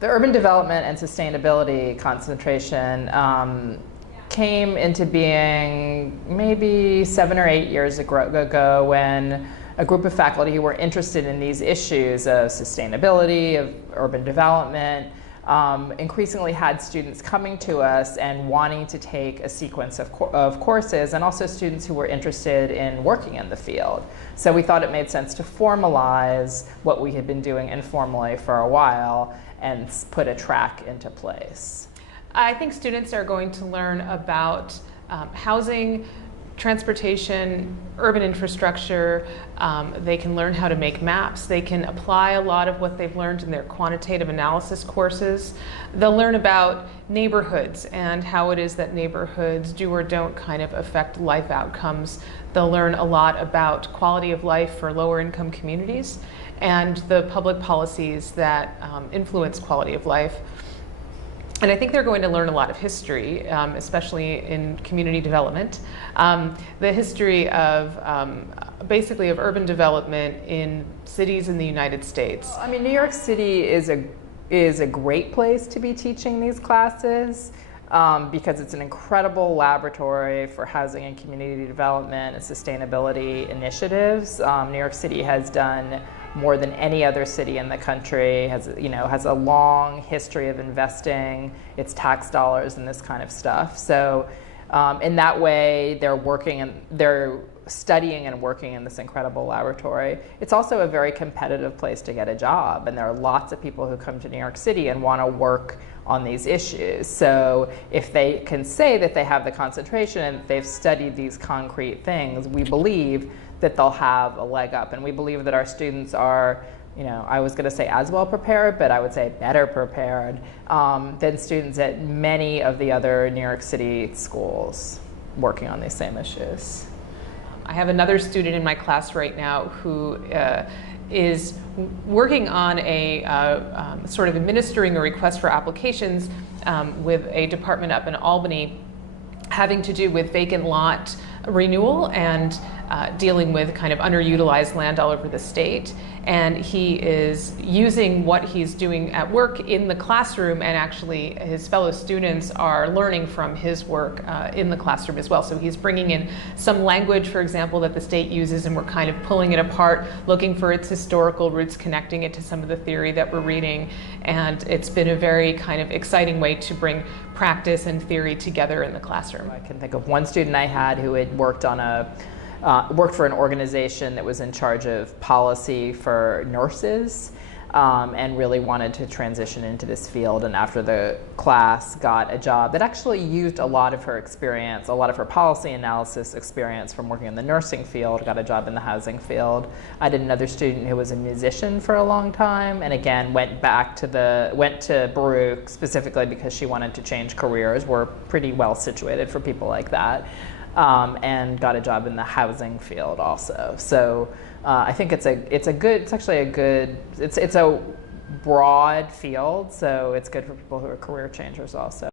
The urban development and sustainability concentration came into being maybe 7 or 8 years ago when a group of faculty who were interested in these issues of sustainability, of urban development, increasingly had students coming to us and wanting to take a sequence of courses, and also students who were interested in working in the field. So we thought it made sense to formalize what we had been doing informally for a while and put a track into place. I think students are going to learn about housing, transportation, urban infrastructure. They can learn how to make maps. They can apply a lot of what they've learned in their quantitative analysis courses. They'll learn about neighborhoods and how it is that neighborhoods do or don't kind of affect life outcomes. They'll learn a lot about quality of life for lower income communities and the public policies that influence quality of life. And I think they're going to learn a lot of history, especially in community development. The history of basically of urban development in cities in the United States. I mean, New York City is a great place to be teaching these classes because it's an incredible laboratory for housing and community development and sustainability initiatives. New York City has done more than any other city in the country, has a long history of investing its tax dollars in this kind of stuff. So in that way, they're studying and working in this incredible laboratory. It's also a very competitive place to get a job, and there are lots of people who come to New York City and want to work on these issues. So if they can say that they have the concentration and they've studied these concrete things, we believe that they'll have a leg up. And we believe that our students are, I was going to say as well prepared, but I would say better prepared than students at many of the other New York City schools working on these same issues. I have another student in my class right now who is working on a sort of administering a request for applications with a department up in Albany having to do with vacant lot renewal and dealing with kind of underutilized land all over the state. And he is using what he's doing at work in the classroom, and actually his fellow students are learning from his work in the classroom as well. So he's bringing in some language, for example, that the state uses, and we're kind of pulling it apart, looking for its historical roots, connecting it to some of the theory that we're reading. And it's been a very kind of exciting way to bring practice and theory together in the classroom. I can think of one student I had who had worked for an organization that was in charge of policy for nurses and really wanted to transition into this field, and after the class got a job that actually used a lot of her experience, a lot of her policy analysis experience from working in the nursing field, got a job in the housing field. I did another student who was a musician for a long time, and again went to Baruch specifically because she wanted to change careers. We're pretty well situated for people like that. And got a job in the housing field also. So I think it's a broad field, so it's good for people who are career changers also.